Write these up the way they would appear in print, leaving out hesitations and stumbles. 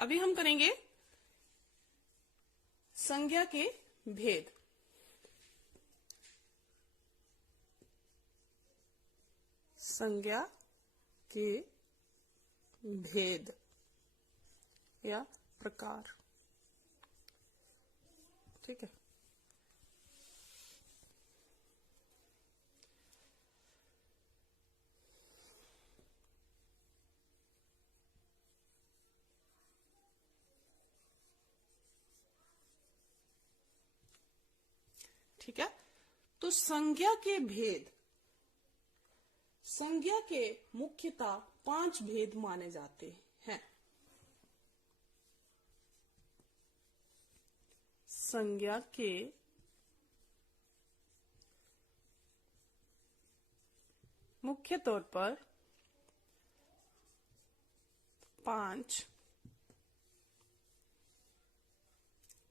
अभी हम करेंगे संज्ञा के भेद। संज्ञा के भेद या प्रकार। ठीक है। ठीक है, तो संज्ञा के भेद। संज्ञा के मुख्यतः 5 भेद माने जाते हैं। संज्ञा के मुख्य तौर पर 5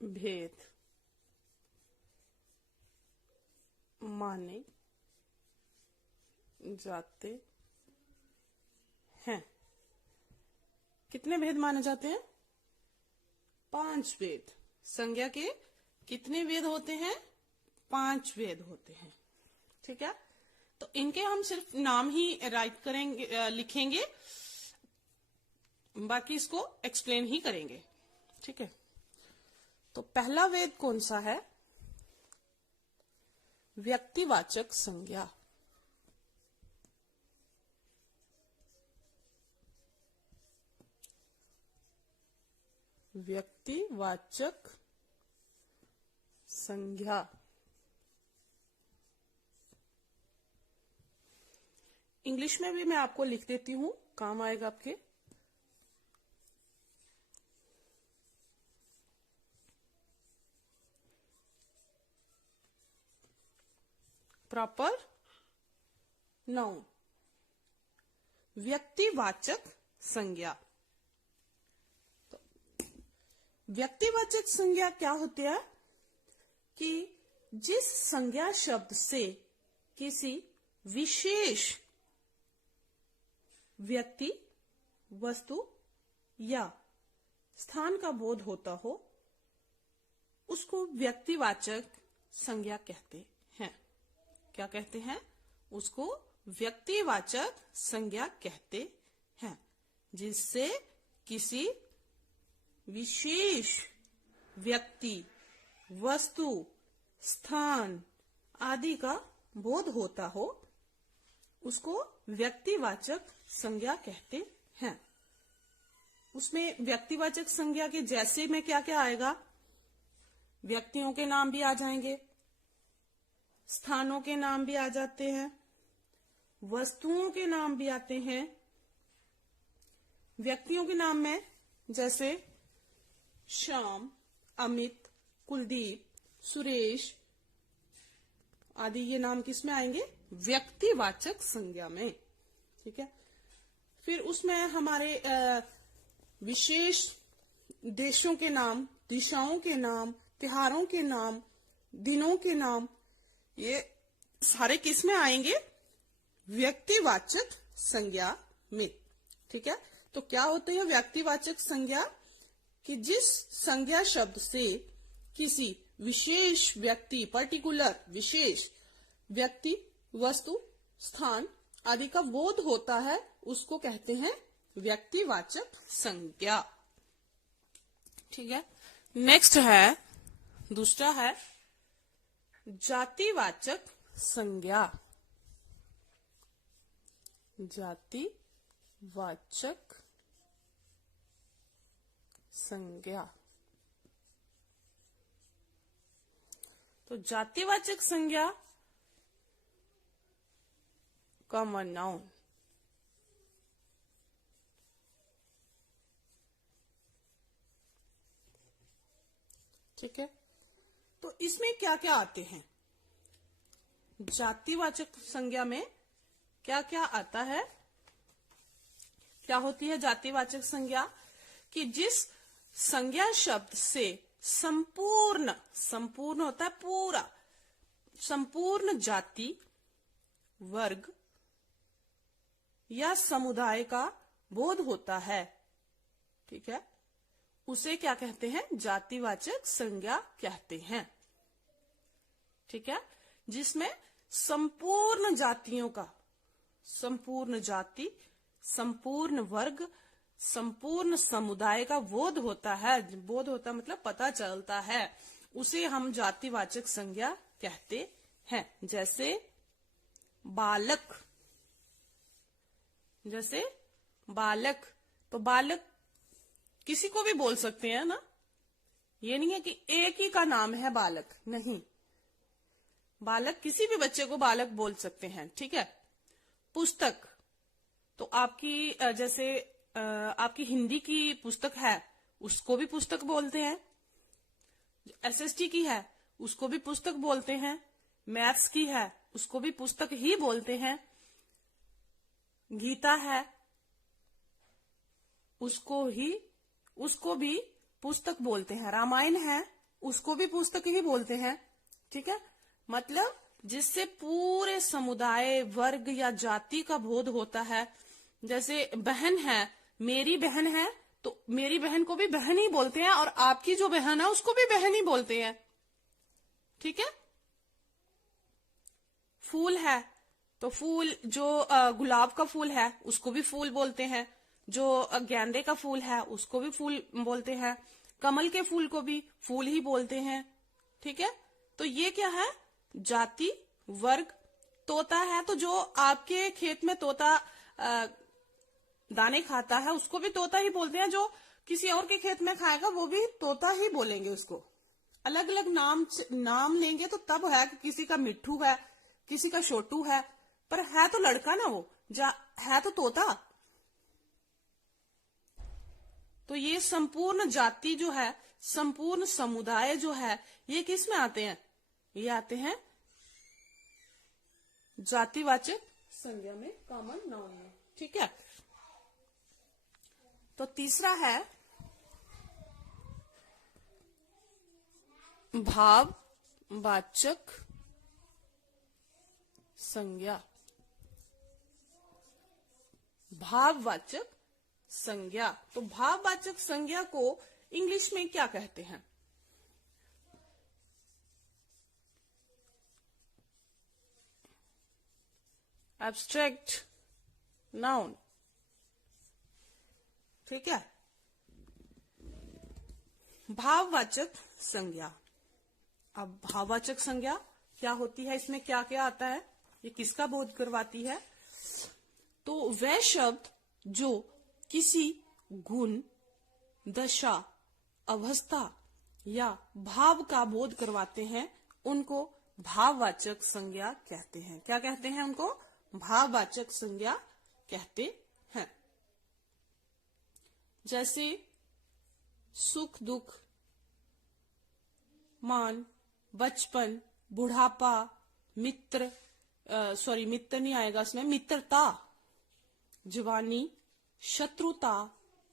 भेद माने जाते हैं। कितने भेद माने जाते हैं? 5 भेद। संज्ञा के कितने भेद होते हैं? 5 भेद होते हैं। ठीक है, तो इनके हम सिर्फ नाम ही राइट करेंगे, लिखेंगे, बाकी इसको एक्सप्लेन ही करेंगे। ठीक है, तो पहला भेद कौन सा है? व्यक्तिवाचक संज्ञा। व्यक्तिवाचक संज्ञा। इंग्लिश में भी मैं आपको लिख देती हूं, काम आएगा आपके। प्रॉपर नाउन, व्यक्तिवाचक संज्ञा। तो व्यक्तिवाचक संज्ञा क्या होती है? कि जिस संज्ञा शब्द से किसी विशेष व्यक्ति, वस्तु या स्थान का बोध होता हो, उसको व्यक्तिवाचक संज्ञा कहते हैं। क्या कहते हैं? उसको व्यक्तिवाचक संज्ञा कहते हैं, जिससे किसी विशेष व्यक्ति, वस्तु, स्थान आदि का बोध होता हो, उसको व्यक्तिवाचक संज्ञा कहते हैं। उसमें व्यक्तिवाचक संज्ञा के जैसे में क्या क्या आएगा? व्यक्तियों के नाम भी आ जाएंगे, स्थानों के नाम भी आ जाते हैं, वस्तुओं के नाम भी आते हैं। व्यक्तियों के नाम में जैसे श्याम, अमित, कुलदीप, सुरेश आदि, ये नाम किस में आएंगे? व्यक्तिवाचक संज्ञा में। ठीक है, फिर उसमें हमारे विशेष देशों के नाम, दिशाओं के नाम, त्योहारों के नाम, दिनों के नाम, ये सारे किस में आएंगे? व्यक्तिवाचक संज्ञा में। ठीक है, तो क्या होती है व्यक्तिवाचक संज्ञा? कि जिस संज्ञा शब्द से किसी विशेष व्यक्ति, पर्टिकुलर विशेष व्यक्ति, वस्तु, स्थान आदि का बोध होता है, उसको कहते हैं व्यक्तिवाचक संज्ञा। ठीक है, नेक्स्ट है, दूसरा है जातिवाचक संज्ञा। जातिवाचक संज्ञा। तो जातिवाचक संज्ञा कॉमन नाउन। ठीक है, तो इसमें क्या क्या आते हैं? जातिवाचक संज्ञा में क्या क्या आता है? क्या होती है जातिवाचक संज्ञा? कि जिस संज्ञा शब्द से संपूर्ण, संपूर्ण होता है पूरा, संपूर्ण जाति, वर्ग या समुदाय का बोध होता है। ठीक है, उसे क्या कहते हैं? जातिवाचक संज्ञा कहते हैं। ठीक है, जिसमें संपूर्ण जातियों का, संपूर्ण जाति, संपूर्ण वर्ग, संपूर्ण समुदाय का बोध होता है। बोध होता मतलब पता चलता है, उसे हम जातिवाचक संज्ञा कहते हैं। जैसे बालक, जैसे बालक, तो बालक किसी को भी बोल सकते हैं ना, ये नहीं है कि एक ही का नाम है बालक, नहीं, बालक किसी भी बच्चे को बालक बोल सकते हैं। ठीक है, पुस्तक, तो आपकी जैसे आपकी हिंदी की पुस्तक है, उसको भी पुस्तक बोलते हैं। एसएसटी की है, उसको भी पुस्तक बोलते हैं। मैथ्स की है, उसको भी पुस्तक ही बोलते हैं। गीता है, उसको भी पुस्तक बोलते हैं। रामायण है, उसको भी पुस्तक ही बोलते हैं। ठीक है, मतलब जिससे पूरे समुदाय, वर्ग या जाति का बोध होता है। जैसे बहन है, मेरी बहन है, तो मेरी बहन को भी बहन ही बोलते हैं, और आपकी जो बहन है उसको भी बहन ही बोलते हैं। ठीक है, फूल है, तो फूल जो गुलाब का फूल है उसको भी फूल बोलते हैं। जो गेंदे का फूल है उसको भी फूल बोलते हैं। कमल के फूल को भी फूल ही बोलते हैं। ठीक है, तो ये क्या है? जाति, वर्ग। तोता है, तो जो आपके खेत में तोता दाने खाता है उसको भी तोता ही बोलते हैं। जो किसी और के खेत में खाएगा वो भी तोता ही बोलेंगे उसको। अलग अलग नाम लेंगे तो तब है कि किसी का मिट्ठू है, किसी का छोटू है, पर है तो लड़का ना वो, है तो तोता। तो ये संपूर्ण जाति जो है, संपूर्ण समुदाय जो है, ये किस में आते हैं? ये आते हैं जातिवाचक संज्ञा में, कॉमन नाउन में। ठीक है, तो तीसरा है भाववाचक संज्ञा। भाववाचक संज्ञा, तो भाववाचक संज्ञा को इंग्लिश में क्या कहते हैं? Abstract noun. ठीक है, भाववाचक संज्ञा। अब भाववाचक संज्ञा क्या होती है, इसमें क्या क्या आता है, ये किसका बोध करवाती है? तो वह शब्द जो किसी गुण, दशा, अवस्था या भाव का बोध करवाते हैं उनको भाववाचक संज्ञा कहते हैं। क्या कहते हैं उनको? भाववाचक संज्ञा कहते हैं। जैसे सुख, दुख, मान, बचपन, बुढ़ापा, मित्र नहीं आएगा इसमें, मित्रता, जवानी, शत्रुता,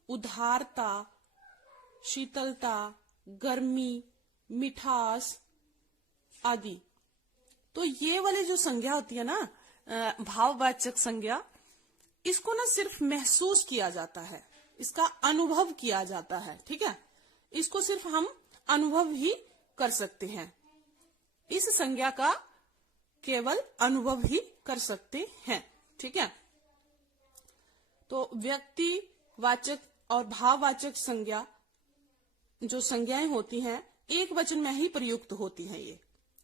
उदारता, शीतलता, गर्मी, मिठास आदि। तो ये वाली जो संज्ञा होती है ना, भाववाचक संज्ञा, इसको ना सिर्फ महसूस किया जाता है, इसका अनुभव किया जाता है। ठीक है, इसको सिर्फ हम अनुभव ही कर सकते हैं। इस संज्ञा का केवल अनुभव ही कर सकते हैं। ठीक है, तो व्यक्तिवाचक और भाववाचक संज्ञा जो संज्ञाएं होती हैं एक वचन में ही प्रयुक्त होती हैं ये।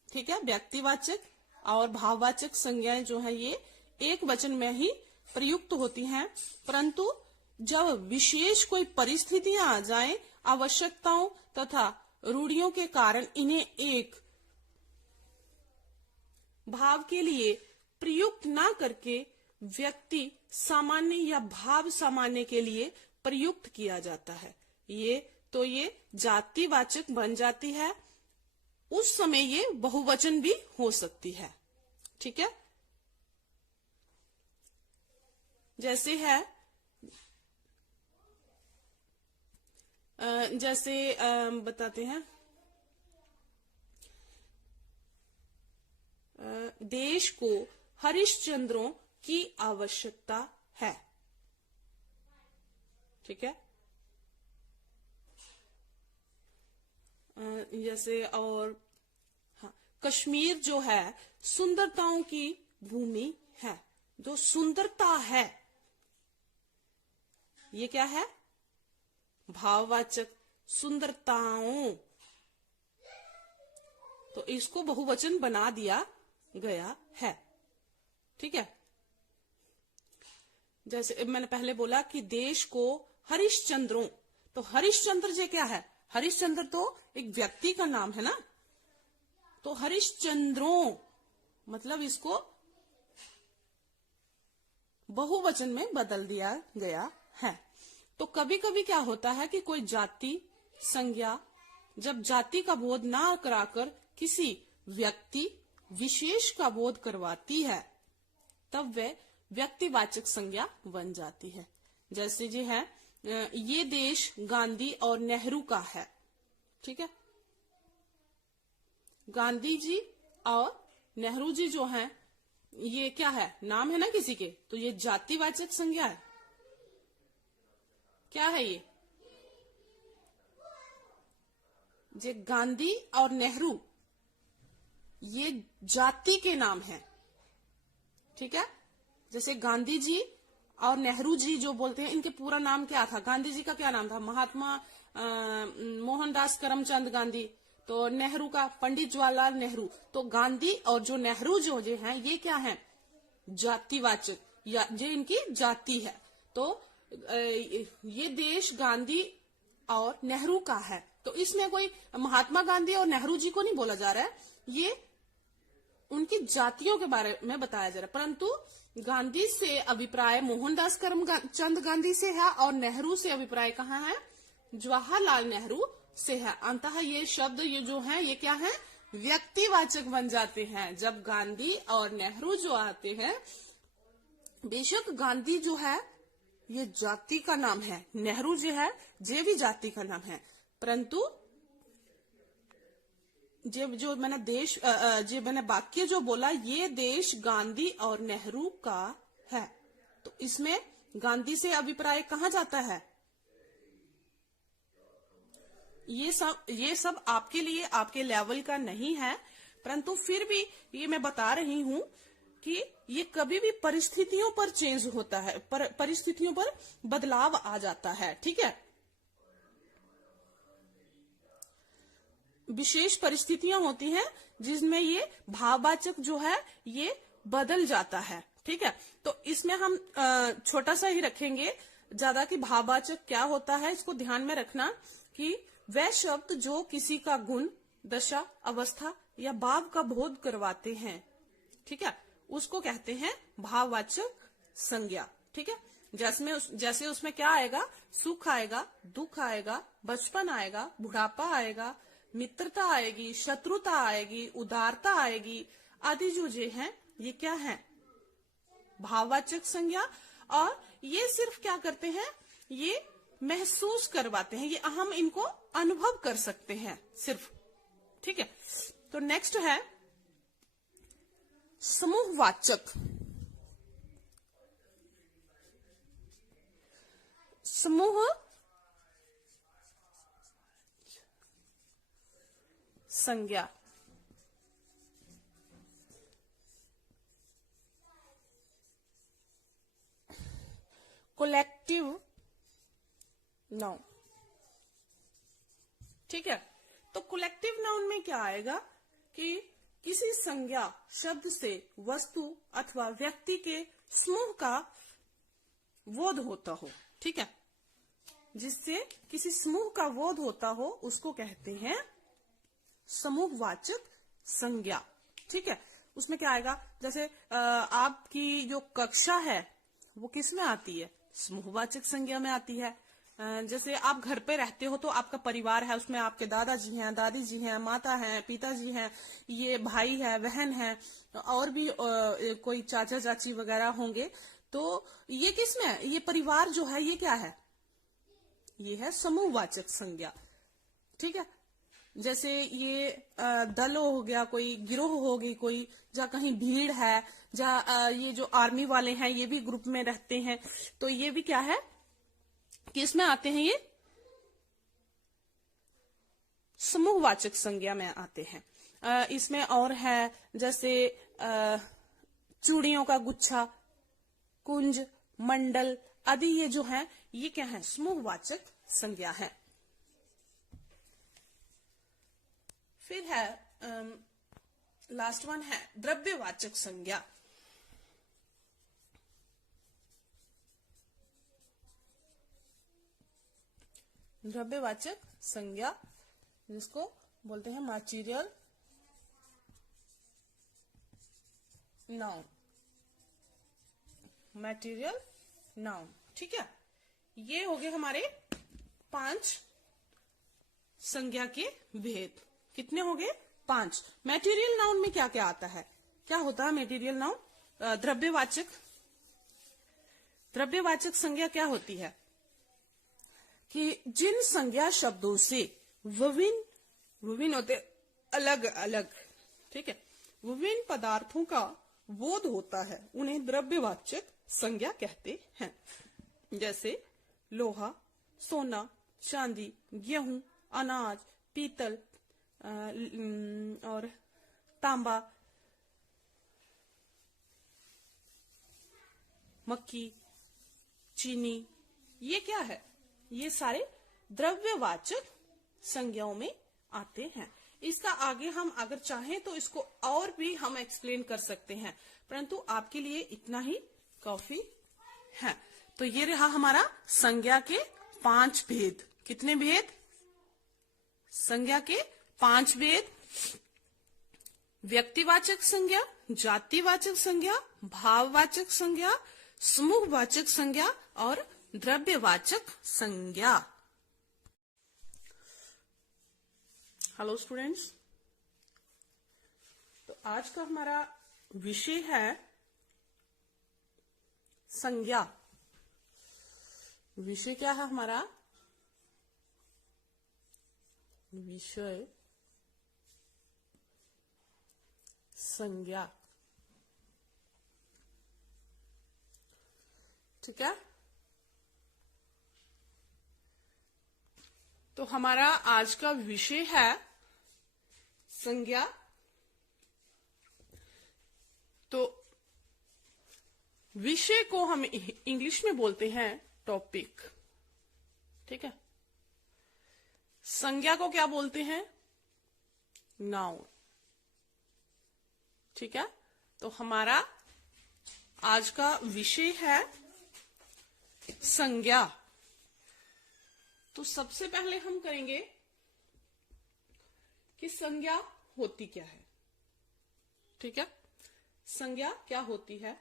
ठीक है, व्यक्तिवाचक और भाववाचक संज्ञाएं जो है ये एक वचन में ही प्रयुक्त होती हैं, परंतु जब विशेष कोई परिस्थितियां आ जाएं, आवश्यकताओं तथा रूढ़ियों के कारण इन्हें एक भाव के लिए प्रयुक्त ना करके व्यक्ति सामान्य या भाव सामान्य के लिए प्रयुक्त किया जाता है। ये जातिवाचक बन जाती है। उस समय ये बहुवचन भी हो सकती है। ठीक है, जैसे है बताते हैं, देश को हरिश्चंद्रों की आवश्यकता है। ठीक है, जैसे और हाँ, कश्मीर जो है सुंदरताओं की भूमि है। जो सुंदरता है ये क्या है? भाववाचक। सुंदरताओं, तो इसको बहुवचन बना दिया गया है। ठीक है। जैसे मैंने पहले बोला कि देश को हरिश्चंद्रों, तो हरिश्चंद्र जी क्या है? हरिश्चंद्र तो एक व्यक्ति का नाम है ना, तो हरिश्चंद्रों मतलब इसको बहुवचन में बदल दिया गया है। तो कभी कभी क्या होता है कि कोई जाति संज्ञा जब जाति का बोध ना कराकर किसी व्यक्ति विशेष का बोध करवाती है तब वह व्यक्तिवाचक संज्ञा बन जाती है। जैसे जी है ये देश गांधी और नेहरू का है। ठीक है। गांधी जी और नेहरू जी जो हैं ये क्या है? नाम है ना किसी के, तो ये जातिवाचक संज्ञा है। क्या है ये? गांधी और नेहरू ये जाति के नाम है। ठीक है। जैसे गांधी जी और नेहरू जी जो बोलते हैं, इनके पूरा नाम क्या था? गांधी जी का क्या नाम था? महात्मा मोहनदास करमचंद गांधी। तो नेहरू का पंडित जवाहरलाल नेहरू। तो गांधी और जो नेहरू जो हैं ये क्या है? जातिवाचक, या जो इनकी जाति है। तो ये देश गांधी और नेहरू का है। तो इसमें कोई महात्मा गांधी और नेहरू जी को नहीं बोला जा रहा है, ये उनकी जातियों के बारे में बताया जा रहा है। परंतु गांधी से अभिप्राय मोहनदास करमचंद गांधी से है और नेहरू से अभिप्राय कहाँ है? जवाहरलाल नेहरू से है। अंततः ये शब्द ये जो है ये क्या है? व्यक्तिवाचक बन जाते हैं। जब गांधी और नेहरू जो आते हैं, बेशक गांधी जो है ये जाति का नाम है, नेहरू जो है ये भी जाति का नाम है, परंतु जो मैंने देश जो मैंने वाक्य जो बोला ये देश गांधी और नेहरू का है, तो इसमें गांधी से अभिप्राय कहाँ जाता है? ये सब आपके लिए आपके लेवल का नहीं है, परंतु फिर भी ये मैं बता रही हूं कि ये कभी भी परिस्थितियों पर चेंज होता है, परिस्थितियों पर बदलाव आ जाता है। ठीक है। विशेष परिस्थितियां होती हैं जिसमें ये भाववाचक जो है ये बदल जाता है। ठीक है। तो इसमें हम छोटा सा ही रखेंगे, ज्यादा कि भाववाचक क्या होता है इसको ध्यान में रखना कि वह शब्द जो किसी का गुण, दशा, अवस्था या भाव का बोध करवाते हैं, ठीक है, उसको कहते हैं भाववाचक संज्ञा। ठीक है। जैसे उसमें क्या आएगा? सुख आएगा, दुख आएगा, बचपन आएगा, बुढ़ापा आएगा, मित्रता आएगी, शत्रुता आएगी, उदारता आएगी, आदि जो हैं ये क्या है? भाववाचक संज्ञा। और ये सिर्फ क्या करते हैं? ये महसूस करवाते हैं, ये हम इनको अनुभव कर सकते हैं सिर्फ। ठीक है। तो नेक्स्ट है समूहवाचक। समूह संज्ञा। Collective noun. ठीक है। तो कोलेक्टिव नाउन में क्या आएगा कि किसी संज्ञा शब्द से वस्तु अथवा व्यक्ति के समूह का बोध होता हो। ठीक है। जिससे किसी समूह का बोध होता हो उसको कहते हैं समूहवाचक संज्ञा। ठीक है। उसमें क्या आएगा? जैसे आपकी जो कक्षा है वो किस में आती है? समूहवाचक संज्ञा में आती है। जैसे आप घर पे रहते हो तो आपका परिवार है, उसमें आपके दादाजी हैं, दादी जी हैं, माता हैं, पिताजी हैं, ये भाई है, बहन है, और भी कोई चाचा चाची वगैरह होंगे। तो ये किस में है? ये परिवार जो है ये क्या है? ये है समूहवाचक संज्ञा। ठीक है। जैसे ये दल हो गया, कोई गिरोह होगी, कोई जहाँ कहीं भीड़ है, जहाँ ये जो आर्मी वाले हैं ये भी ग्रुप में रहते हैं, तो ये भी क्या है? किस में आते हैं? ये समूहवाचक संज्ञा में आते हैं। इसमें और है जैसे चूड़ियों का गुच्छा, कुंज, मंडल आदि, ये जो है ये क्या है, समूहवाचक संज्ञा है। फिर है लास्ट वन है द्रव्यवाचक संज्ञा। द्रव्यवाचक संज्ञा जिसको बोलते हैं मटीरियल नाउन, मटेरियल नाउन। ठीक है, ये हो गए हमारे 5 संज्ञा के भेद। कितने हो गए? 5। मटेरियल नाउन में क्या क्या आता है, क्या होता है मटेरियल नाउन? द्रव्यवाचक संज्ञा क्या होती है कि जिन संज्ञा शब्दों से विभिन्न होते अलग अलग, ठीक है, विभिन्न पदार्थों का बोध होता है, उन्हें द्रव्यवाचक संज्ञा कहते हैं। जैसे लोहा, सोना, चांदी, गेहूं, अनाज, पीतल और तांबा, मक्की, चीनी, ये क्या है, ये सारे द्रव्यवाचक संज्ञाओं में आते हैं। इसका आगे हम अगर चाहें तो इसको और भी हम एक्सप्लेन कर सकते हैं, परंतु आपके लिए इतना ही काफी है। तो ये रहा हमारा संज्ञा के 5 भेद। कितने भेद? संज्ञा के 5 भेद। व्यक्तिवाचक संज्ञा, जातिवाचक संज्ञा, भाववाचक संज्ञा, समूहवाचक संज्ञा और द्रव्यवाचक संज्ञा। हेलो स्टूडेंट्स, तो आज का हमारा विषय है संज्ञा। विषय क्या है हमारा? विषय संज्ञा। ठीक है, तो हमारा आज का विषय है संज्ञा। तो विषय को हम इंग्लिश में बोलते हैं टॉपिक। ठीक है, संज्ञा को क्या बोलते हैं? नाउन। ठीक है, तो हमारा आज का विषय है संज्ञा। तो सबसे पहले हम करेंगे कि संज्ञा होती क्या है। ठीक है, संज्ञा क्या होती है?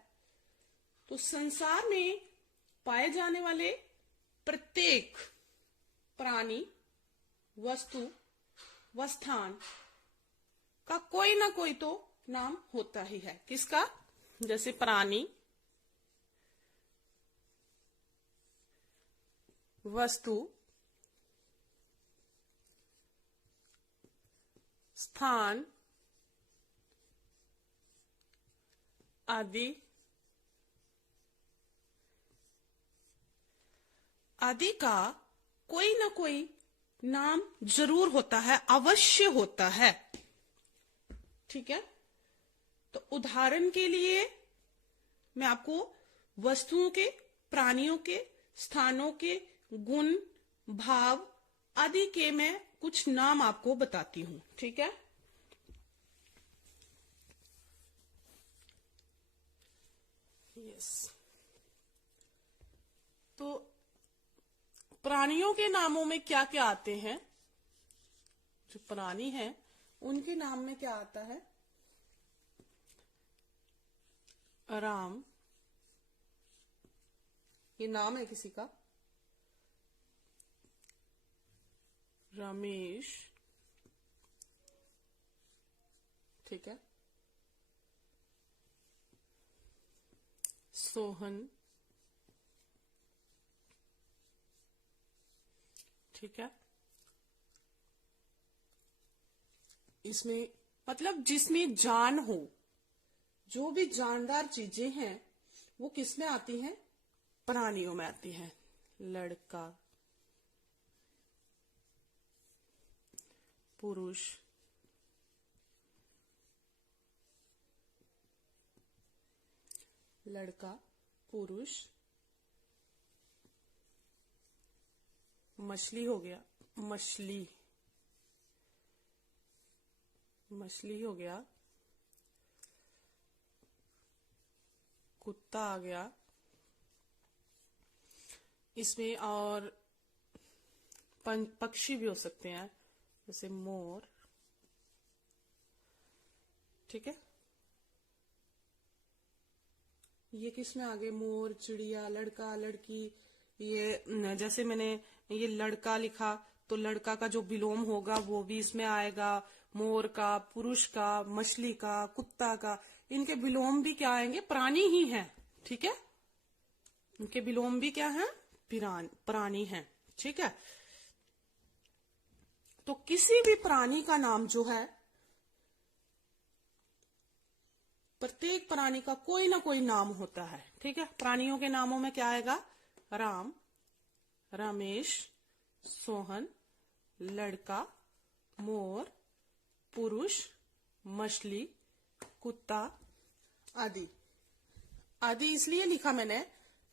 तो संसार में पाए जाने वाले प्रत्येक प्राणी, वस्तु व स्थान का कोई ना कोई तो नाम होता ही है। किसका? जैसे प्राणी, वस्तु, स्थान आदि का कोई ना कोई नाम जरूर होता है, अवश्य होता है। ठीक है, तो उदाहरण के लिए मैं आपको वस्तुओं के, प्राणियों के, स्थानों के गुण, भाव आदि के मैं कुछ नाम आपको बताती हूं। ठीक है, यस। तो प्राणियों के नामों में क्या क्या आते हैं? जो प्राणी हैं उनके नाम में क्या आता है? राम, ये नाम है किसी का। रमेश, ठीक है, सोहन, ठीक है। इसमें मतलब जिसमें जान हो, जो भी जानदार चीजें हैं वो किस में आती हैं? प्राणियों में आती हैं। लड़का, पुरुष, लड़का, पुरुष, मछली हो गया, मछली, मछली हो गया, कुत्ता आ गया, इसमें और पक्षी भी हो सकते हैं जैसे मोर, ठीक है। ये किसमें आ गए, मोर, चिड़िया, लड़का, लड़की। ये जैसे मैंने ये लड़का लिखा तो लड़का का जो विलोम होगा वो भी इसमें आएगा, मोर का, पुरुष का, मछली का, कुत्ता का। इनके विलोम भी क्या आएंगे, प्राणी ही हैं, ठीक है। इनके विलोम भी क्या है, प्राणी हैं, ठीक है। तो किसी भी प्राणी का नाम जो है, प्रत्येक प्राणी का कोई ना कोई नाम होता है, ठीक है। प्राणियों के नामों में क्या आएगा, राम, रमेश, सोहन, लड़का, मोर, पुरुष, मछली, कुत्ता आदि। आदि इसलिए लिखा मैंने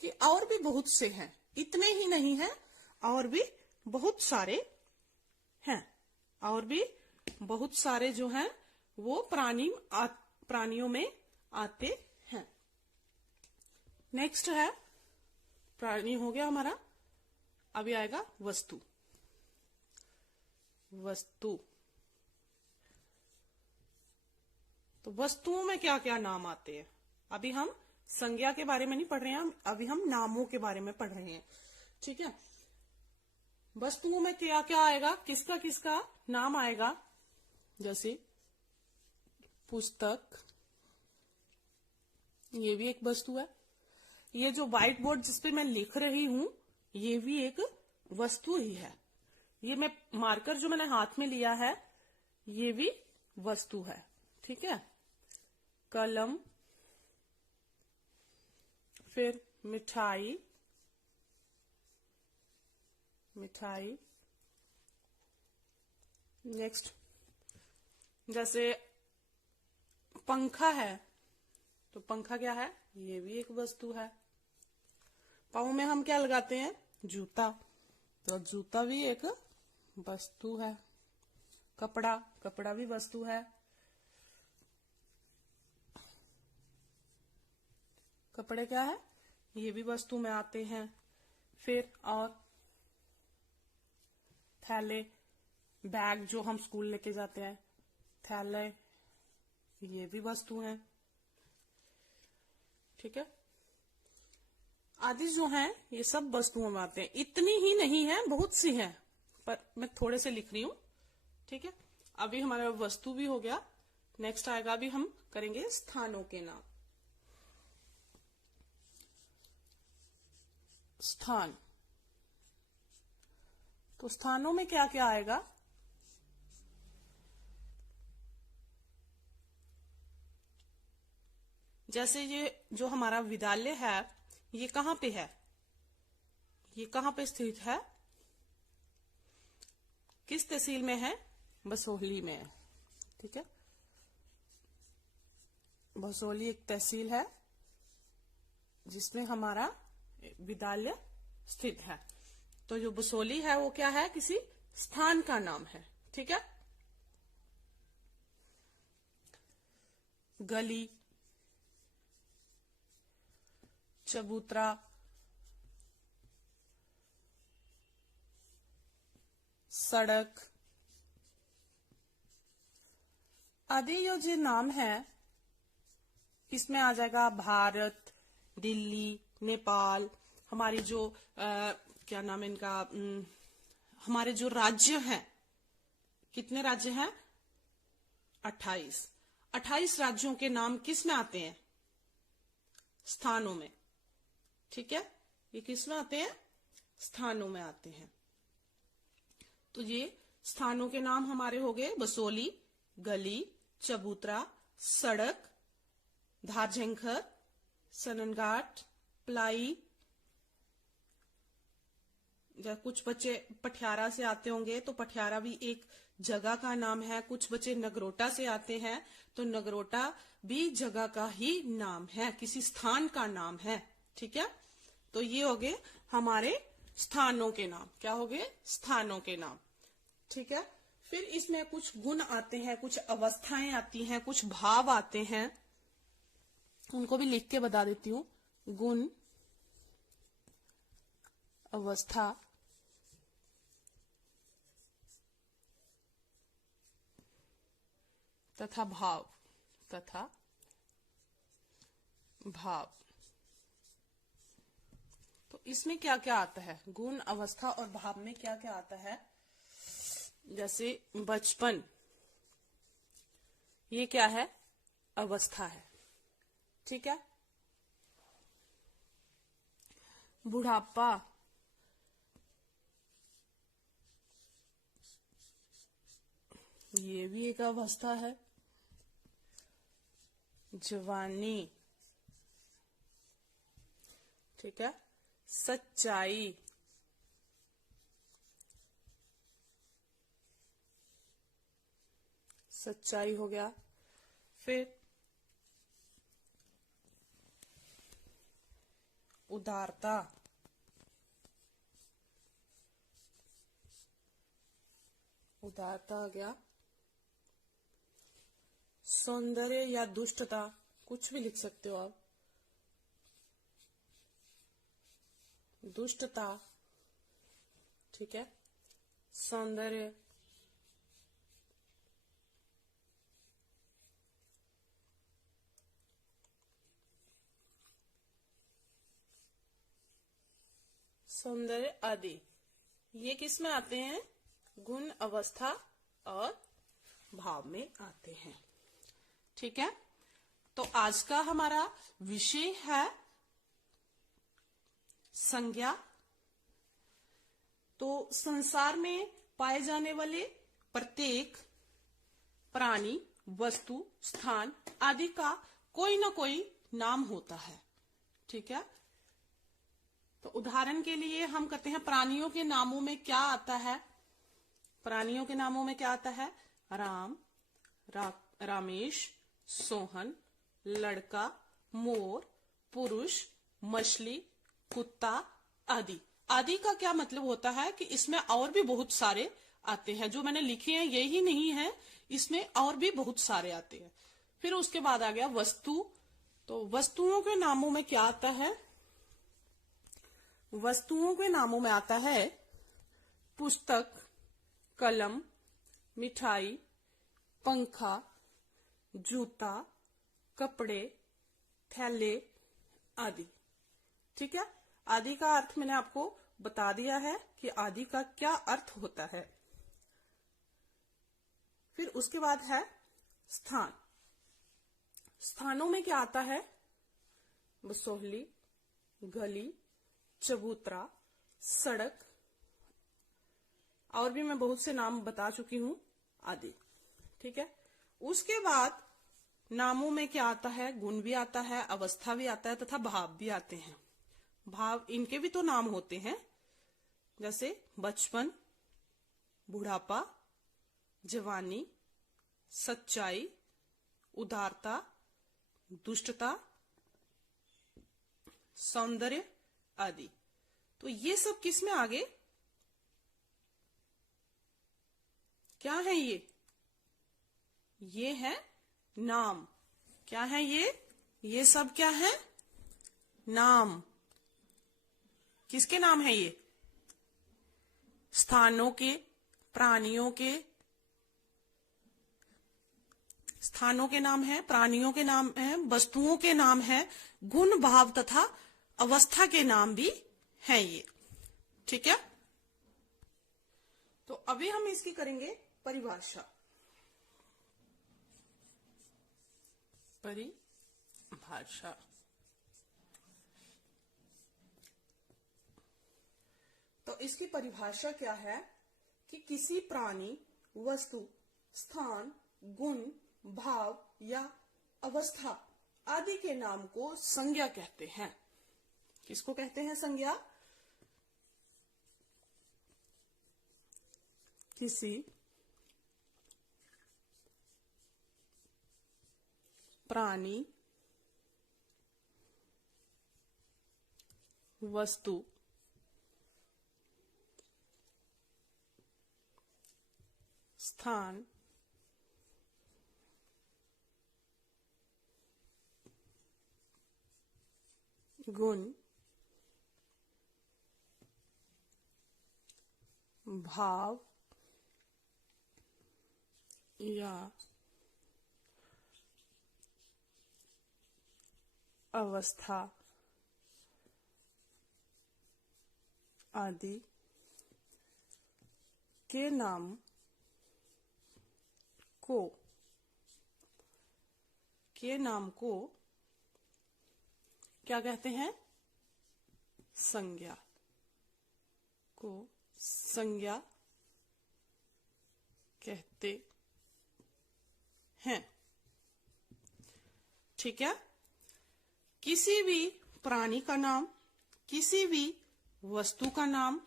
कि और भी बहुत से हैं, इतने ही नहीं हैं, और भी बहुत सारे हैं, और भी बहुत सारे जो हैं वो प्राणियों में आते हैं। नेक्स्ट है, प्राणी हो गया हमारा, अभी आएगा वस्तु। वस्तु, तो वस्तुओं में क्या क्या नाम आते हैं। अभी हम संज्ञा के बारे में नहीं पढ़ रहे हैं, अभी हम नामों के बारे में पढ़ रहे हैं, ठीक है। वस्तुओं में क्या क्या आएगा, किसका किसका नाम आएगा, जैसे पुस्तक, ये भी एक वस्तु है। ये जो व्हाइट बोर्ड जिसपे मैं लिख रही हूं, ये भी एक वस्तु ही है। ये मैं मार्कर जो मैंने हाथ में लिया है, ये भी वस्तु है, ठीक है। कलम, फिर मिठाई, मिठाई। नेक्स्ट, जैसे पंखा है, तो पंखा क्या है, ये भी एक वस्तु है। पाँव में हम क्या लगाते हैं, जूता, तो जूता भी एक वस्तु है। कपड़ा, कपड़ा भी वस्तु है। कपड़े क्या है, ये भी वस्तु में आते हैं। फिर और थैले, बैग जो हम स्कूल लेके जाते हैं, थैले, ये भी वस्तु हैं, ठीक है। आदि जो हैं ये सब वस्तुओं में आते हैं। इतनी ही नहीं है, बहुत सी हैं, पर मैं थोड़े से लिख रही हूं, ठीक है। अभी हमारा वस्तु भी हो गया। नेक्स्ट आएगा, अभी हम करेंगे स्थानों के नाम। स्थान, तो स्थानों में क्या क्या आएगा, जैसे ये जो हमारा विद्यालय है, ये कहाँ पे है, ये कहाँ पे स्थित है, किस तहसील में है, बसोहली में है, ठीक है। बसोहली एक तहसील है जिसमें हमारा विद्यालय स्थित है। तो जो बसोहली है वो क्या है, किसी स्थान का नाम है, ठीक है। गली, चबूतरा, सड़क आदि जो नाम है, इसमें आ जाएगा भारत, दिल्ली, नेपाल। हमारी जो क्या नाम है इनका, हमारे जो राज्य हैं, कितने राज्य हैं, 28 राज्यों के नाम किस में आते हैं, स्थानों में, ठीक है। ये किस में आते हैं, स्थानों में आते हैं। तो ये स्थानों के नाम हमारे हो गए, बसोहली, गली, चबूतरा, सड़क, धारझंखर, सननघाट, प्लाई, कुछ बच्चे पटियाला से आते होंगे तो पटियाला भी एक जगह का नाम है। कुछ बच्चे नगरोटा से आते हैं तो नगरोटा भी जगह का ही नाम है, किसी स्थान का नाम है। ठीक है, तो ये हो गए हमारे स्थानों के नाम। क्या हो गए? स्थानों के नाम। ठीक है, फिर इसमें कुछ गुण आते हैं, कुछ अवस्थाएं आती हैं, कुछ भाव आते हैं, उनको भी लिख के बता देती हूँ। गुण, अवस्था, तथा भाव, तथा भाव। तो इसमें क्या क्या आता है? गुण, अवस्था और भाव में क्या क्या आता है? जैसे बचपन, ये क्या है? अवस्था है। ठीक है, बुढ़ापा, ये भी एक अवस्था है। जवानी, ठीक है, सच्चाई, सच्चाई हो गया। फिर उदारता, उदारता आ गया। सौंदर्य या दुष्टता, कुछ भी लिख सकते हो आप। दुष्टता, ठीक है, सौंदर्य, सौंदर्य आदि, ये किस में आते हैं? गुण, अवस्था और भाव में आते हैं। ठीक है, तो आज का हमारा विषय है संज्ञा। तो संसार में पाए जाने वाले प्रत्येक प्राणी, वस्तु, स्थान आदि का कोई ना कोई नाम होता है। ठीक है, तो उदाहरण के लिए हम कहते हैं प्राणियों के नामों में क्या आता है? प्राणियों के नामों में क्या आता है? राम, रामेश, सोहन, लड़का, मोर, पुरुष, मछली, कुत्ता आदि। आदि का क्या मतलब होता है कि इसमें और भी बहुत सारे आते हैं। जो मैंने लिखे हैं यही नहीं है, इसमें और भी बहुत सारे आते हैं। फिर उसके बाद आ गया वस्तु। तो वस्तुओं के नामों में क्या आता है? वस्तुओं के नामों में आता है पुस्तक, कलम, मिठाई, पंखा, जूता, कपड़े, थैले आदि। ठीक है, आदि का अर्थ मैंने आपको बता दिया है कि आदि का क्या अर्थ होता है। फिर उसके बाद है स्थान। स्थानों में क्या आता है? बसोहली, गली, चबूतरा, सड़क, और भी मैं बहुत से नाम बता चुकी हूं आदि। ठीक है, उसके बाद नामों में क्या आता है? गुण भी आता है, अवस्था भी आता है तथा भाव भी आते हैं। भाव, इनके भी तो नाम होते हैं, जैसे बचपन, बुढ़ापा, जवानी, सच्चाई, उदारता, दुष्टता, सौंदर्य आदि। तो ये सब किस में आगे? क्या है ये? ये है नाम। क्या है ये? ये सब क्या है? नाम। किसके नाम है ये? स्थानों के, प्राणियों के। स्थानों के नाम है, प्राणियों के नाम है, वस्तुओं के नाम है, गुण, भाव तथा अवस्था के नाम भी हैं ये। ठीक है, तो अभी हम इसकी करेंगे परिभाषा। परिभाषा, तो इसकी परिभाषा क्या है कि किसी प्राणी, वस्तु, स्थान, गुण, भाव या अवस्था आदि के नाम को संज्ञा कहते हैं। किसको कहते हैं? संज्ञा। किसी प्राणी, वस्तु, स्थान, गुण, भाव या अवस्था आदि के नाम को क्या कहते हैं? संज्ञा को संज्ञा कहते हैं। ठीक है। किसी भी प्राणी का नाम, किसी भी वस्तु का नाम,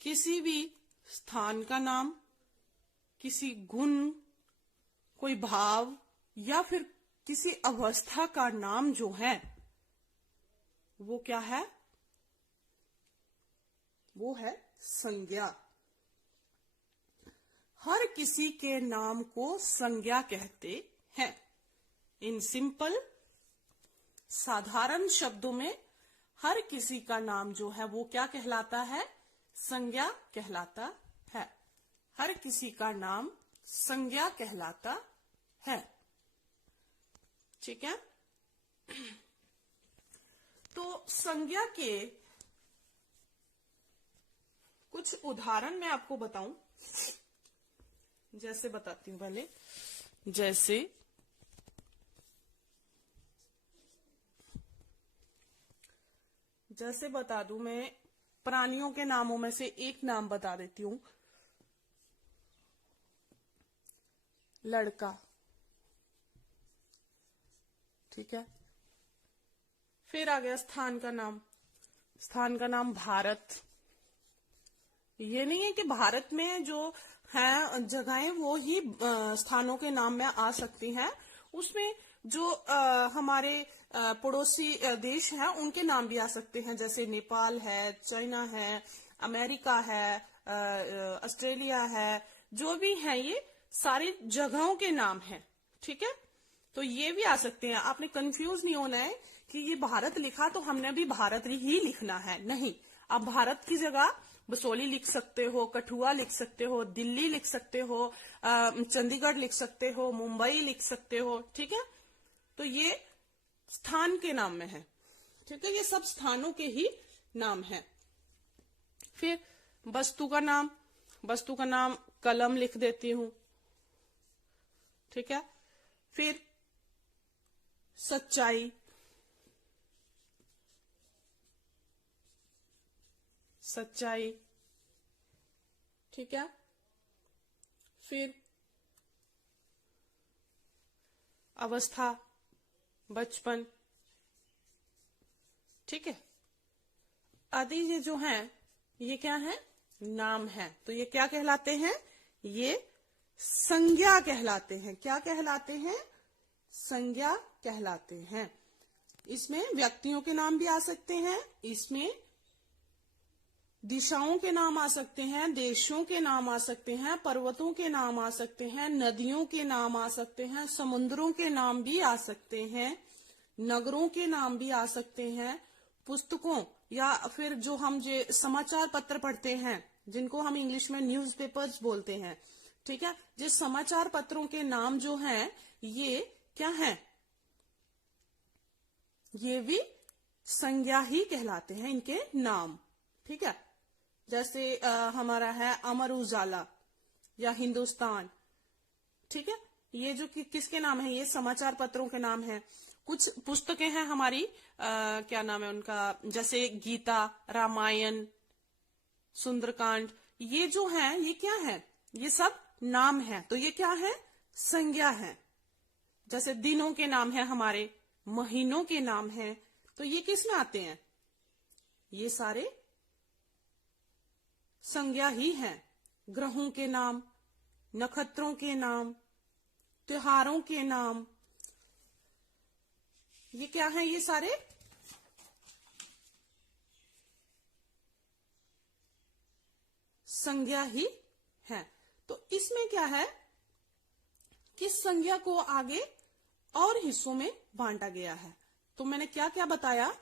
किसी भी स्थान का नाम, किसी गुण, कोई भाव या फिर किसी अवस्था का नाम जो है वो क्या है? वो है संज्ञा। हर किसी के नाम को संज्ञा कहते हैं। इन सिंपल, साधारण शब्दों में हर किसी का नाम जो है वो क्या कहलाता है? संज्ञा कहलाता है। हर किसी का नाम संज्ञा कहलाता है। ठीक है। तो संज्ञा के कुछ उदाहरण मैं आपको बताऊं। जैसे बताती हूं पहले। जैसे बता दूं, मैं प्राणियों के नामों में से एक नाम बता देती हूं। लड़का। ठीक है। फिर आ गया स्थान का नाम। स्थान का नाम भारत। ये नहीं है कि भारत में जो है जगहें वो ही स्थानों के नाम में आ सकती हैं। उसमें जो हमारे पड़ोसी देश हैं उनके नाम भी आ सकते हैं। जैसे नेपाल है, चाइना है, अमेरिका है, ऑस्ट्रेलिया है, जो भी है ये सारी जगहों के नाम हैं। ठीक है। तो ये भी आ सकते हैं। आपने कंफ्यूज नहीं होना है कि ये भारत लिखा तो हमने भी भारत ही लिखना है, नहीं। आप भारत की जगह बसोली लिख सकते हो, कठुआ लिख सकते हो, दिल्ली लिख सकते हो, चंडीगढ़ लिख सकते हो, मुंबई लिख सकते हो। ठीक है। तो ये स्थान के नाम में है। ठीक है। ये सब स्थानों के ही नाम है। फिर वस्तु का नाम। वस्तु का नाम कलम लिख देती हूं। ठीक है। फिर सच्चाई। सच्चाई। ठीक है। फिर अवस्था, बचपन। ठीक है। आदि ये जो है ये क्या है? नाम है। तो ये क्या कहलाते हैं? ये संज्ञा कहलाते हैं। क्या कहलाते हैं? संज्ञा कहलाते हैं। इसमें व्यक्तियों के नाम भी आ सकते हैं। इसमें दिशाओं के नाम आ सकते हैं, देशों के नाम आ सकते हैं, पर्वतों के नाम आ सकते हैं, नदियों के नाम आ सकते हैं, समुद्रों के नाम भी आ सकते हैं, नगरों के नाम भी आ सकते हैं, पुस्तकों या फिर जो हम जो समाचार पत्र पढ़ते हैं, जिनको हम इंग्लिश में न्यूज़पेपर्स बोलते हैं। ठीक है। जिस समाचार पत्रों के नाम जो हैं ये क्या हैं? ये भी संज्ञा ही कहलाते हैं, इनके नाम। ठीक है। जैसे हमारा है अमर उजाला या हिंदुस्तान। ठीक है। ये जो किसके नाम है? ये समाचार पत्रों के नाम है। कुछ पुस्तकें हैं हमारी, क्या नाम है उनका? जैसे गीता, रामायण, सुंदरकांड। ये जो है ये क्या है? ये सब नाम है। तो ये क्या है? संज्ञा है। जैसे दिनों के नाम है हमारे, महीनों के नाम है। तो ये किस में आते हैं? ये सारे संज्ञा ही हैं। ग्रहों के नाम, नक्षत्रों के नाम, त्योहारों के नाम, ये क्या है? ये सारे संज्ञा ही है। तो इसमें क्या है कि संज्ञा को आगे और हिस्सों में बांटा गया है। तो मैंने क्या क्या बताया,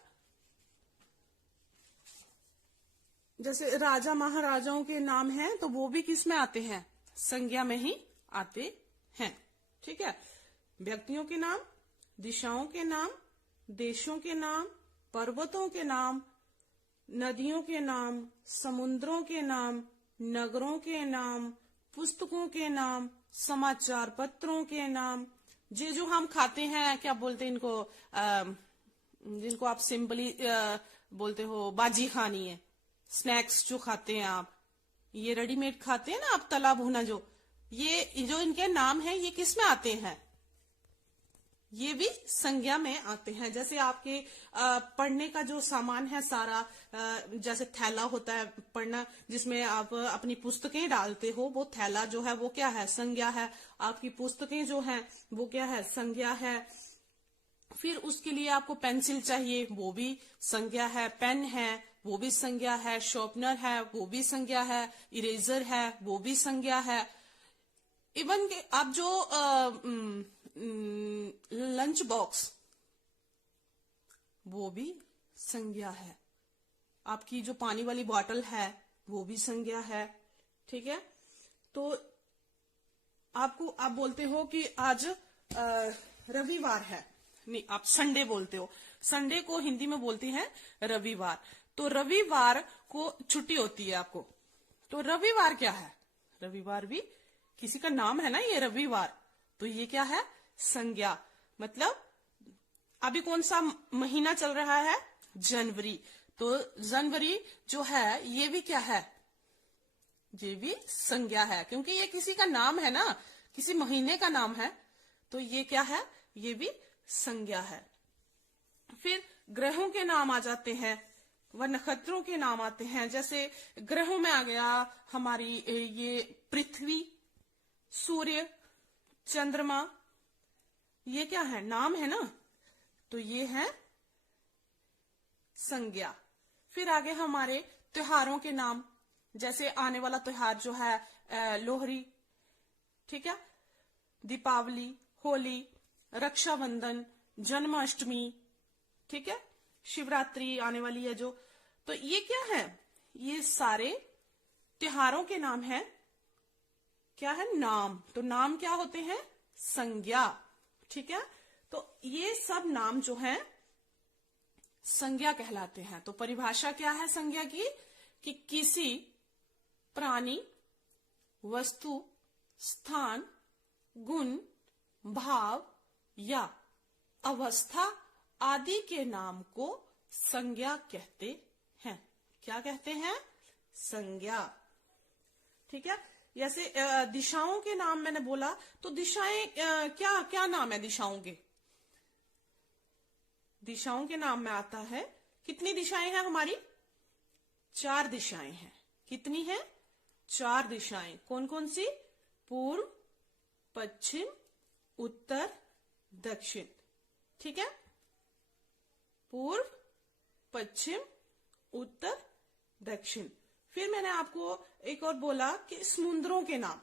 जैसे राजा महाराजाओं के नाम हैं तो वो भी किस में आते हैं? संज्ञा में ही आते हैं। ठीक है। व्यक्तियों के नाम, दिशाओं के नाम, देशों के नाम, पर्वतों के नाम, नदियों के नाम, समुद्रों के नाम, नगरों के नाम, पुस्तकों के नाम, समाचार पत्रों के नाम, ये जो हम खाते हैं, क्या बोलते हैं इनको, जिनको आप सिंपली बोलते हो बाजी खानी है, स्नैक्स जो खाते हैं आप, ये रेडीमेड खाते हैं ना आप, तला भुना, ये जो इनके नाम है ये किस में आते हैं? ये भी संज्ञा में आते हैं। जैसे आपके पढ़ने का जो सामान है सारा, जैसे थैला होता है पढ़ना, जिसमें आप अपनी पुस्तकें डालते हो, वो थैला जो है वो क्या है? संज्ञा है। आपकी पुस्तकें जो हैं वो क्या है? संज्ञा है। फिर उसके लिए आपको पेंसिल चाहिए, वो भी संज्ञा है। पेन है, वो भी संज्ञा है। शार्पनर है, वो भी संज्ञा है। इरेजर है, वो भी संज्ञा है। इवन के आप जो लंच बॉक्स, वो भी संज्ञा है। आपकी जो पानी वाली बोतल है वो भी संज्ञा है। ठीक है। तो आप बोलते हो कि आज रविवार है, नहीं आप संडे बोलते हो, संडे को हिंदी में बोलते हैं रविवार। तो रविवार को छुट्टी होती है आपको, तो रविवार क्या है? रविवार भी किसी का नाम है ना, ये रविवार, तो ये क्या है? संज्ञा। मतलब अभी कौन सा महीना चल रहा है? जनवरी। तो जनवरी जो है ये भी क्या है? ये भी संज्ञा है, क्योंकि ये किसी का नाम है ना, किसी महीने का नाम है, तो ये क्या है? ये भी संज्ञा है। फिर ग्रहों के नाम आ जाते हैं, व नक्षत्रों के नाम आते हैं। जैसे ग्रहों में आ गया हमारी ये पृथ्वी, सूर्य, चंद्रमा, ये क्या है? नाम है ना, तो ये है संज्ञा। फिर आगे हमारे त्योहारों के नाम, जैसे आने वाला त्योहार जो है लोहरी, ठीक है, दीपावली, होली, रक्षाबंधन, जन्माष्टमी, ठीक है, शिवरात्रि आने वाली है जो, तो ये क्या है? ये सारे त्योहारों के नाम है। क्या है? नाम। तो नाम क्या होते हैं? संज्ञा। ठीक है। तो ये सब नाम जो हैं संज्ञा कहलाते हैं। तो परिभाषा क्या है संज्ञा की? कि किसी प्राणी, वस्तु, स्थान, गुण, भाव या अवस्था आदि के नाम को संज्ञा कहते हैं। क्या कहते हैं? संज्ञा। ठीक है। जैसे दिशाओं के नाम मैंने बोला, तो दिशाएं क्या क्या नाम है दिशाओं के? दिशाओं के नाम में आता है, कितनी दिशाएं हैं हमारी? 4 दिशाएं हैं। कितनी हैं? 4 दिशाएं। कौन कौन सी? पूर्व, पश्चिम, उत्तर, दक्षिण। ठीक है। पूर्व, पश्चिम, उत्तर, दक्षिण। फिर मैंने आपको एक और बोला कि समुद्रों के नाम,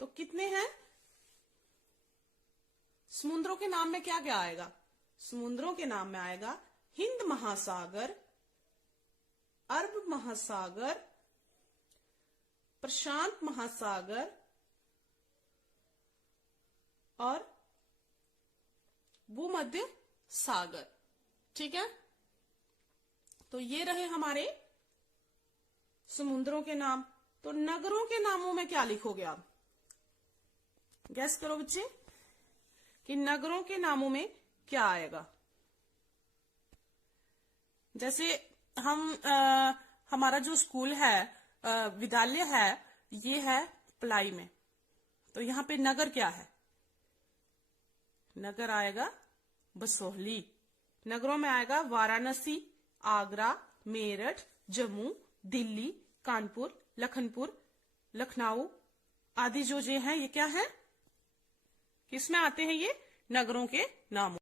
तो कितने हैं? समुद्रों के नाम में क्या क्या आएगा? समुद्रों के नाम में आएगा हिंद महासागर, अरब महासागर, प्रशांत महासागर और भूमध्य सागर। ठीक है। तो ये रहे हमारे समुद्रों के नाम। तो नगरों के नामों में क्या लिखोगे आप? गैस करो बच्चे कि नगरों के नामों में क्या आएगा। जैसे हमारा जो स्कूल है, विद्यालय है, ये है पलाई में, तो यहां पे नगर क्या है? नगर आएगा बसोहली। नगरों में आएगा वाराणसी, आगरा, मेरठ, जम्मू, दिल्ली, कानपुर, लखनपुर, लखनऊ आदि जो ये हैं ये क्या है, किसमें आते हैं, ये नगरों के नाम।